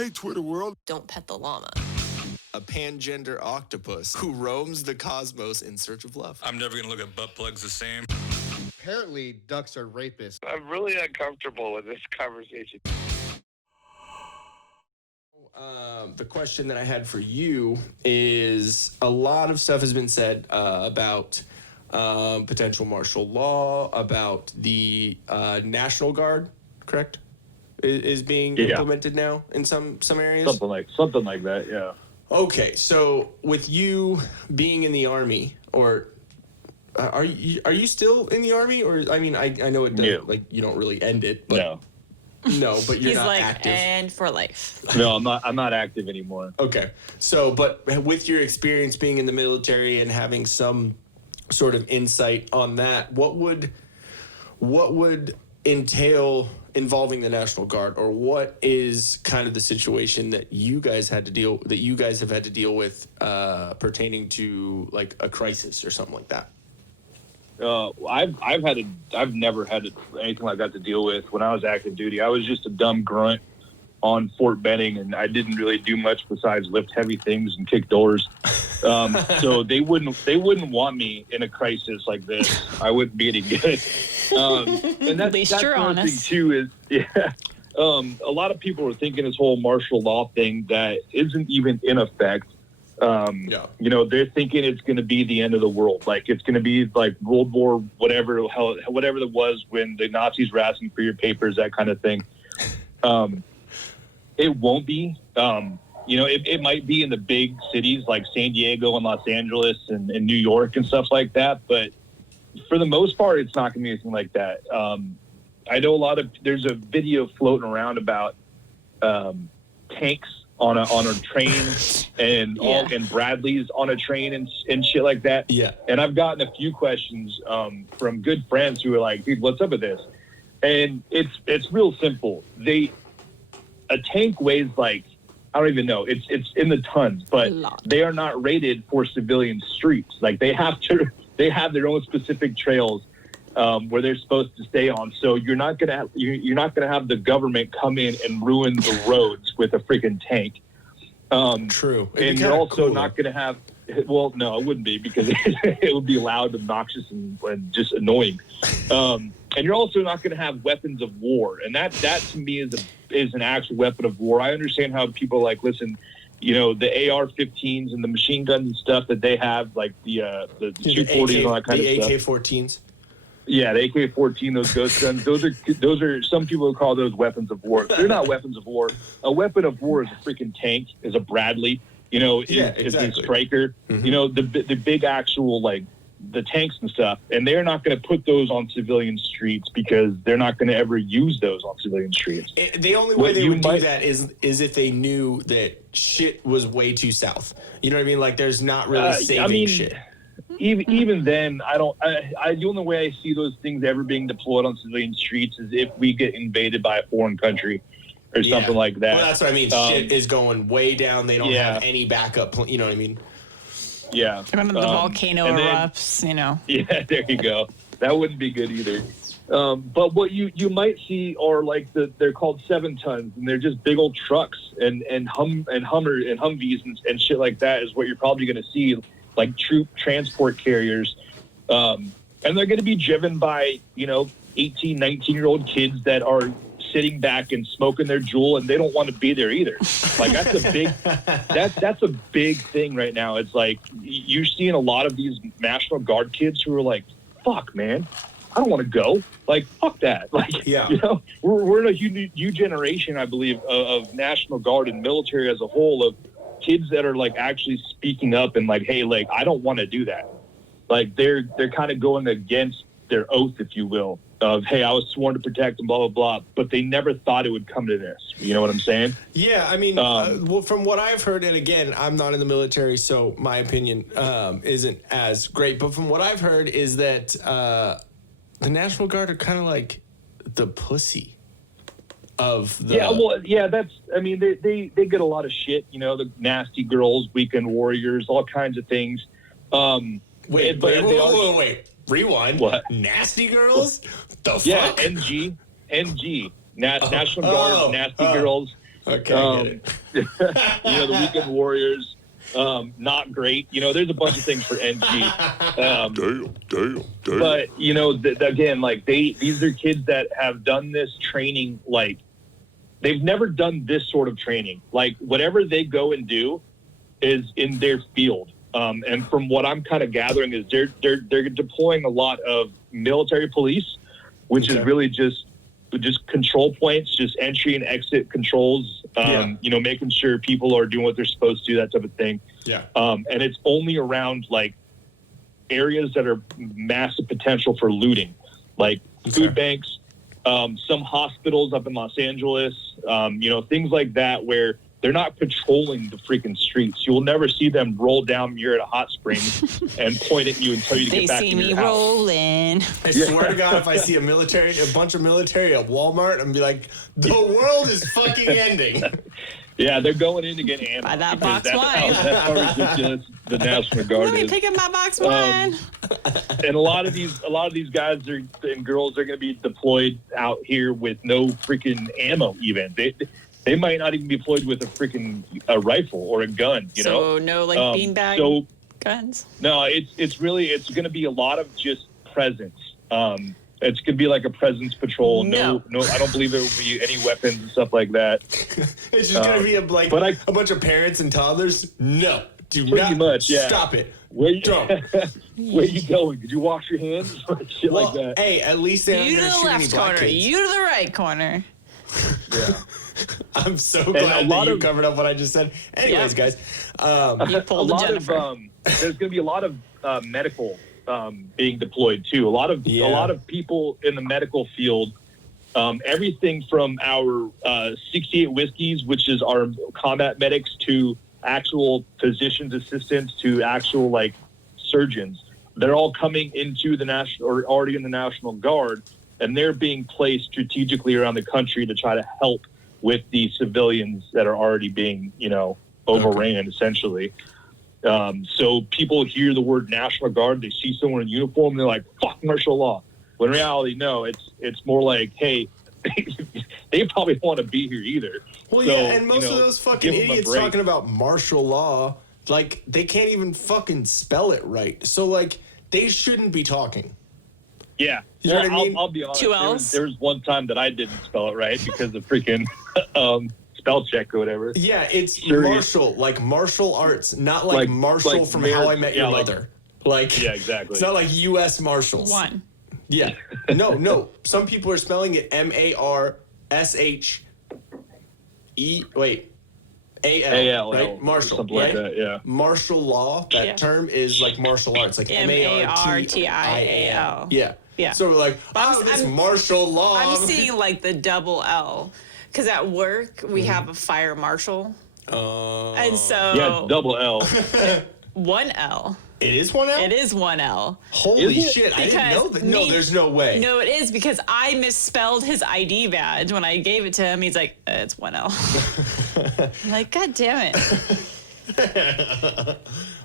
Hey, Twitter world. Don't pet the llama. A pangender octopus who roams the cosmos in search of love. I'm never going to look at butt plugs the same. Apparently, ducks are rapists. I'm really uncomfortable with this conversation. The question that I had for you is, a lot of stuff has been said about potential martial law, about the National Guard, correct? Is being implemented now in some areas? Something like that, yeah. Okay, so with you being in the Army, or are you still in the Army? Or I mean, I know it doesn't, like, you don't really end it, but no, but you're He's not like, active. and for life. No, I'm not active anymore. Okay, so but with your experience being in the military and having some sort of insight on that, what would entail involving the National Guard, or what is kind of the situation that you guys have had to deal with pertaining to like a crisis or something like that? I've never had anything like that to deal with. When I was active duty, I was just a dumb grunt on Fort Benning, and I didn't really do much besides lift heavy things and kick doors. So they wouldn't want me in a crisis like this. I wouldn't be any good. And that's, At least that's you're one honest. thing too is, a lot of people are thinking this whole martial law thing that isn't even in effect. You know, they're thinking it's going to be the end of the world. Like, it's going to be like World War whatever that was when the Nazis were asking for your papers, that kind of thing. It won't be. You know, it might be in the big cities like San Diego and Los Angeles and New York and stuff like that. But for the most part, it's not going to be anything like that. I know there's a video floating around about tanks on a train and Bradleys on a train and shit like that. Yeah. And I've gotten a few questions from good friends who are like, dude, what's up with this? And it's real simple. A tank weighs like, I don't even know. It's in the tons, but they are not rated for civilian streets. Like, they have their own specific trails where they're supposed to stay on. So you're not gonna have the government come in and ruin the roads with a freaking tank. True. And you're also not gonna have. Well, no, it wouldn't be, because it would be loud, obnoxious, and just annoying. And you're also not going to have weapons of war, and that to me is an actual weapon of war. I understand how people are like, listen, you know, the AR-15s and the machine guns and stuff that they have, like the 240s and all that kind of stuff. The AK-14s. Yeah, the AK-14, those ghost guns. Those are some people call those weapons of war. They're not weapons of war. A weapon of war is a freaking tank, is a Bradley. You know, is a striker. Mm-hmm. You know, the big actual, like, the tanks and stuff, and they're not going to put those on civilian streets because they're not going to ever use those on civilian streets. The only way they would do that is if they knew that shit was way too south. You know what I mean? Like, there's not really saving shit. Even then, the only way I see those things ever being deployed on civilian streets is if we get invaded by a foreign country or something like that. Well, that's what I mean. Shit is going way down. They don't have any backup. You know what I mean? Yeah. When the volcano erupts, you know. Yeah, there you go. That wouldn't be good either. But what you might see are like they're called 7 tons, and they're just big old trucks and Humvees and shit like that is what you're probably going to see, like troop transport carriers. And they're going to be driven by, you know, 18, 19-year-old kids that are sitting back and smoking their Juul, and they don't want to be there either. Like, that's a big thing right now. It's like you're seeing a lot of these National Guard kids who are like, fuck, man, I don't want to go. Like, fuck that. Like, you know, we're in a new generation, I believe, of National Guard and military as a whole, of kids that are like actually speaking up and like, hey, like, I don't want to do that. Like, they're kind of going against their oath, if you will, of, hey, I was sworn to protect and blah, blah, blah. But they never thought it would come to this. You know what I'm saying? Yeah, I mean, well, from what I've heard, and again, I'm not in the military, so my opinion isn't as great. But from what I've heard is that the National Guard are kind of like the pussy of the... I mean, they get a lot of shit, you know, the nasty girls, weekend warriors, all kinds of things. Wait. Rewind. What? Nasty girls? The fuck? Yeah, NG. National Guard, nasty girls. Okay, I get it. The Weekend Warriors, not great. There's a bunch of things for NG. Damn. But again, like these are kids that have done this training. Like they've never done this sort of training. Like whatever they go and do is in their field. And from what I'm kind of gathering is they're deploying a lot of military police, which is really just control points, just entry and exit controls. Making sure people are doing what they're supposed to, that type of thing. Yeah. And it's only around like areas that are massive potential for looting, like food banks, some hospitals up in Los Angeles, things like that where they're not patrolling the freaking streets. You will never see them roll down here at a hot spring and point at you and tell you to get back in your house. They see me rolling. I swear to God, if I see a bunch of military at Walmart, I'm be like, the world is fucking ending. Yeah, they're going in to get ammo. Buy that because box wine. That's how ridiculous the National Guard Let me is. pick up my box wine. And a lot of these guys and girls are going to be deployed out here with no freaking ammo. Even they might not even be deployed with a freaking rifle or a gun. So no beanbag guns. No, it's going to be a lot of just presence. It's going to be like a presence patrol. No, I don't believe there will be any weapons and stuff like that. It's just going to be a bunch of parents and toddlers. No, do not much, yeah. Stop it. Don't. Where you going? Did you wash your hands? Shit like that. Hey, at least they're You to not the shooting any left black corner. kids. You to the right corner. Yeah. I'm so glad that you covered up what I just said. Anyways, guys. You pulled a Jennifer. There's going to be a lot of medical being deployed too. A lot of people in the medical field. Everything from our 68 Whiskeys, which is our combat medics, to actual physicians assistants, to actual like surgeons. They're all coming into the national or already in the National Guard, and they're being placed strategically around the country to try to help with the civilians that are already being, overran essentially. So people hear the word National Guard, they see someone in uniform, and they're like, fuck martial law. When in reality, no, it's more like, hey, they probably want to be here either. Well, so, and most of those fucking idiots talking about martial law, like, they can't even fucking spell it right. So, like, they shouldn't be talking. Yeah. You know what I mean? I'll be honest. 2 L's? There was one time that I didn't spell it right because of freaking spell check or whatever. Yeah, it's martial, like martial arts, not like Marshall from How I Met Your Mother. Yeah, exactly. It's not like U.S. Marshals. One. Yeah. No. Some people are spelling it A-L, right? Martial, something right? like that, yeah. Martial law, that term is like martial arts, like M-A-R-T-I-A-L. Yeah. So we're like, this martial law. I'm seeing like the double L. Because at work, we have a fire marshal. And so... Yeah, it's double L. 1 L. It is 1 L? It is 1 L. Holy shit, I didn't know that. No, there's no way. No, it is because I misspelled his ID badge when I gave it to him. He's like, it's 1 L. I'm like, God damn it.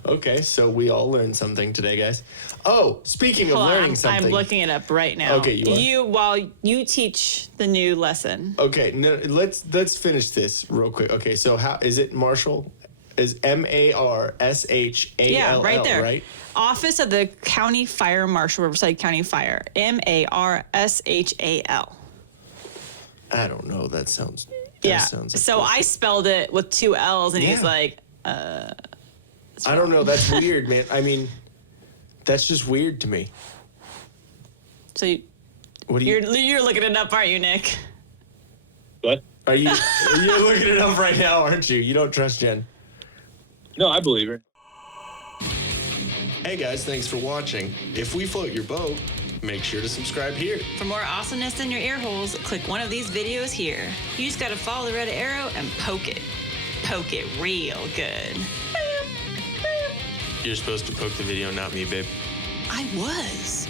Okay, so we all learned something today, guys. Oh, speaking of learning something. I'm looking it up right now. Okay, you are? While you teach the new lesson. Okay, no, let's finish this real quick. Okay, so how is it Marshall? Is M-A-R-S-H-A-L-L, yeah, right there. Right? Office of the County Fire Marshal, Riverside County Fire. M-A-R-S-H-A-L. I don't know. That sounds. Sounds like so I spelled it with 2 L's, and he's like, I don't know. That's weird, man. I mean, that's just weird to me. So what do you're looking it up, aren't you, Nick? What? You're looking it up right now, aren't you? You don't trust Jen. No, I believe her. Hey guys, thanks for watching. If we float your boat, make sure to subscribe here. For more awesomeness in your ear holes, click one of these videos here. You just gotta follow the red arrow and poke it. Poke it real good. You're supposed to poke the video, not me, babe. I was.